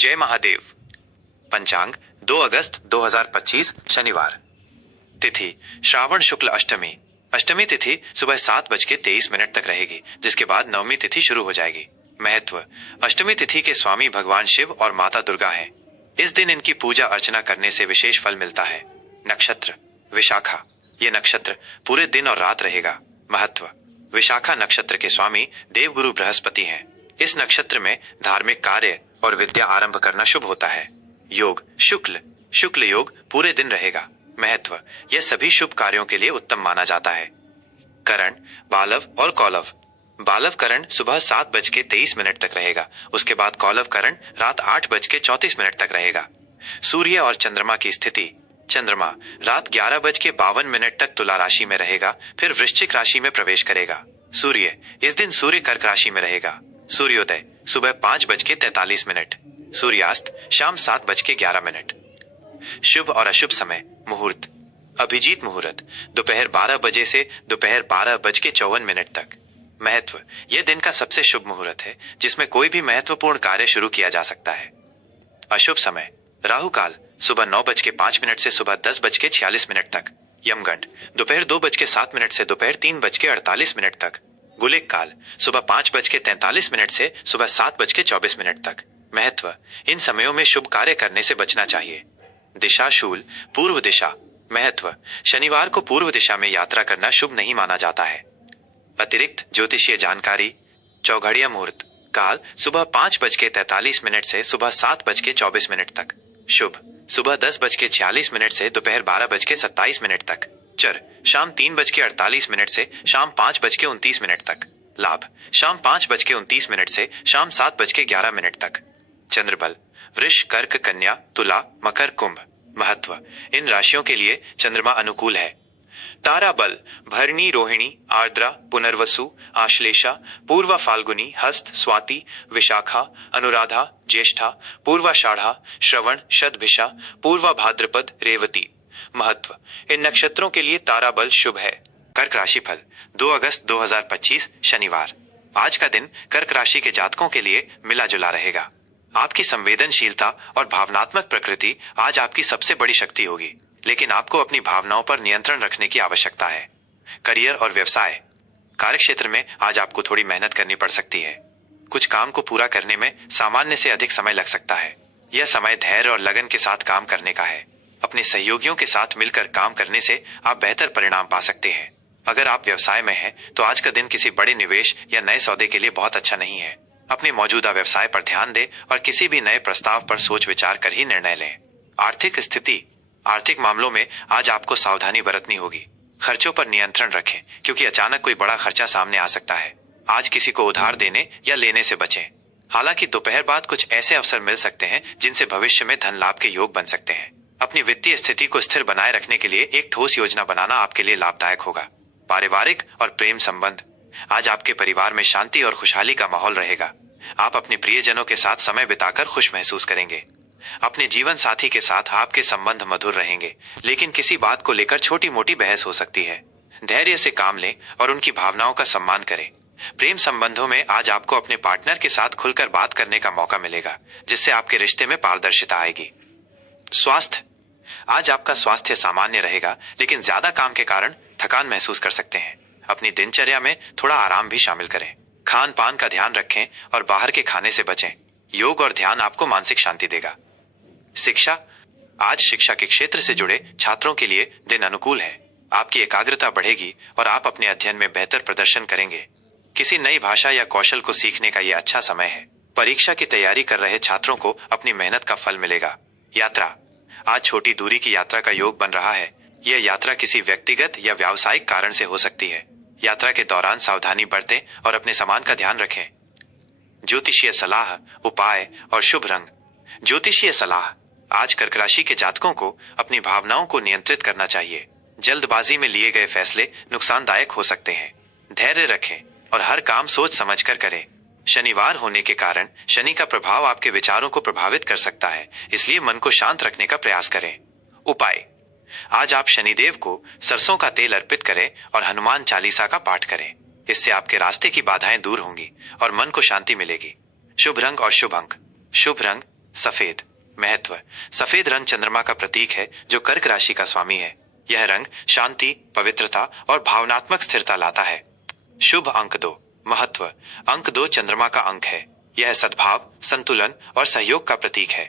जय महादेव। पंचांग 2 अगस्त 2025 शनिवार। तिथि श्रावण शुक्ल अष्टमी। अष्टमी तिथि सुबह 7:23 तक रहेगी, जिसके बाद नवमी तिथि शुरू हो जाएगी। महत्व: अष्टमी तिथि के स्वामी भगवान शिव और माता दुर्गा हैं। इस दिन इनकी पूजा अर्चना करने से विशेष फल मिलता है। नक्षत्र विशाखा। ये नक्षत्र पूरे दिन और रात रहेगा। महत्व: विशाखा नक्षत्र के स्वामी देवगुरु बृहस्पति हैं। इस नक्षत्र में धार्मिक कार्य और विद्या आरंभ करना शुभ होता है। योग शुक्ल योग पूरे दिन रहेगा। महत्व: यह सभी शुभ कार्यों के लिए उत्तम माना जाता है। करण बालव और कौलव। बालव करण सुबह 7:23 तक रहेगा। उसके बाद कौलव करण रात 8:34 तक रहेगा। सूर्य और चंद्रमा की स्थिति: चंद्रमा रात 11:52 तक तुला राशि में रहेगा, फिर वृश्चिक राशि में प्रवेश करेगा। सूर्य इस दिन सूर्य कर्क राशि में रहेगा। सूर्योदय सुबह 5:43। सूर्यास्त शाम 7:11। शुभ और अशुभ समय। मुहूर्त: अभिजीत मुहूर्त दोपहर 12 बजे से दोपहर 12:54 तक। महत्व: यह दिन का सबसे शुभ मुहूर्त है, जिसमें कोई भी महत्वपूर्ण कार्य शुरू किया जा सकता है। अशुभ समय: राहु काल सुबह 9:05 से सुबह 10:46 तक। यमगंड दोपहर 2:07 से दोपहर 3:48 तक। गुलिक काल सुबह 5:43 से सुबह 7:24 तक। महत्व: इन समयों में शुभ कार्य करने से बचना चाहिए। दिशा शूल पूर्व दिशा। महत्व: शनिवार को पूर्व दिशा में यात्रा करना शुभ नहीं माना जाता है। अतिरिक्त ज्योतिषीय जानकारी: चौघड़िया मुहूर्त काल सुबह 5:43 से सुबह 7:24 तक। शुभ सुबह 10:46 से दोपहर 12:27 तक। चर शाम 3:48 से शाम 5:29 तक। लाभ शाम 5:29 से शाम 7:11 तक। चंद्रबल वृष कर्क कन्या तुला मकर कुंभ। महत्व: इन राशियों के लिए चंद्रमा अनुकूल है। तारा बल भरणी रोहिणी आर्द्रा पुनर्वसु आश्लेषा पूर्वा फाल्गुनी हस्त स्वाति विशाखा अनुराधा ज्येष्ठा पूर्वाषाढ़ा श्रवण शतभिषा पूर्वा भाद्रपद रेवती। महत्व: इन नक्षत्रों के लिए तारा बल शुभ है। कर्क राशि फल 2 अगस्त 2025 शनिवार। आज का दिन कर्क राशि के जातकों के लिए मिला जुला रहेगा। आपकी संवेदनशीलता और भावनात्मक प्रकृति आज आपकी सबसे बड़ी शक्ति होगी, लेकिन आपको अपनी भावनाओं पर नियंत्रण रखने की आवश्यकता है। करियर और व्यवसाय: कार्यक्षेत्र में आज आपको थोड़ी मेहनत करनी पड़ सकती है। कुछ काम को पूरा करने में सामान्य से अधिक समय लग सकता है। यह समय धैर्य और लगन के साथ काम करने का है। अपने सहयोगियों के साथ मिलकर काम करने से आप बेहतर परिणाम पा सकते हैं। अगर आप व्यवसाय में हैं, तो आज का दिन किसी बड़े निवेश या नए सौदे के लिए बहुत अच्छा नहीं है। अपने मौजूदा व्यवसाय पर ध्यान दें और किसी भी नए प्रस्ताव पर सोच विचार कर ही निर्णय लें। आर्थिक स्थिति: आर्थिक मामलों में आज आपको सावधानी बरतनी होगी। खर्चों पर नियंत्रण रखें, क्योंकि अचानक कोई बड़ा खर्चा सामने आ सकता है। आज किसी को उधार देने या लेने से बचें। हालांकि दोपहर बाद कुछ ऐसे अवसर मिल सकते हैं जिनसे भविष्य में धन लाभ के योग बन सकते हैं। अपनी वित्तीय स्थिति को स्थिर बनाए रखने के लिए एक ठोस योजना बनाना आपके लिए लाभदायक होगा। पारिवारिक और प्रेम संबंध: आज आपके परिवार में शांति और खुशहाली का माहौल रहेगा। आप अपने प्रियजनों के साथ समय बिताकर खुश महसूस करेंगे। अपने जीवन साथी के साथ आपके संबंध मधुर रहेंगे, लेकिन किसी बात को लेकर छोटी मोटी बहस हो सकती है। धैर्य से काम लें और उनकी भावनाओं का सम्मान करें। प्रेम संबंधों में आज आपको अपने पार्टनर के साथ खुलकर बात करने का मौका मिलेगा, जिससे आपके रिश्ते में पारदर्शिता आएगी। स्वास्थ्य: आज आपका स्वास्थ्य सामान्य रहेगा, लेकिन ज्यादा काम के कारण थकान महसूस कर सकते हैं। अपनी दिनचर्या में थोड़ा आराम भी शामिल करें। खान पान का ध्यान रखें और बाहर के खाने से बचें। योग और ध्यान आपको मानसिक शांति देगा। शिक्षा: आज शिक्षा के क्षेत्र से जुड़े छात्रों के लिए दिन अनुकूल है। आपकी एकाग्रता बढ़ेगी और आप अपने अध्ययन में बेहतर प्रदर्शन करेंगे। किसी नई भाषा या कौशल को सीखने का यह अच्छा समय है। परीक्षा की तैयारी कर रहे छात्रों को अपनी मेहनत का फल मिलेगा। यात्रा: आज छोटी दूरी की यात्रा का योग बन रहा है। यह यात्रा किसी व्यक्तिगत या व्यावसायिक कारण से हो सकती है। यात्रा के दौरान सावधानी बरतें और अपने सामान का ध्यान रखें। ज्योतिषीय सलाह, उपाय और शुभ रंग। ज्योतिषीय सलाह: आज कर्क राशि के जातकों को अपनी भावनाओं को नियंत्रित करना चाहिए। जल्दबाजी में लिए गए फैसले नुकसानदायक हो सकते हैं। धैर्य रखें और हर काम सोच समझकर करें। शनिवार होने के कारण शनि का प्रभाव आपके विचारों को प्रभावित कर सकता है, इसलिए मन को शांत रखने का प्रयास करें। उपाय: आज आप शनिदेव को सरसों का तेल अर्पित करें और हनुमान चालीसा का पाठ करें। इससे आपके रास्ते की बाधाएं दूर होंगी और मन को शांति मिलेगी। शुभ रंग और शुभ अंक: शुभ रंग सफेद। महत्व। सफेद रंग चंद्रमा का प्रतीक है जो कर्क राशि का स्वामी है। यह रंग शांति, पवित्रता और भावनात्मक स्थिरता लाता है। शुभ अंक 2। महत्व। अंक 2 चंद्रमा का अंक है। यह सद्भाव, संतुलन और सहयोग का प्रतीक है।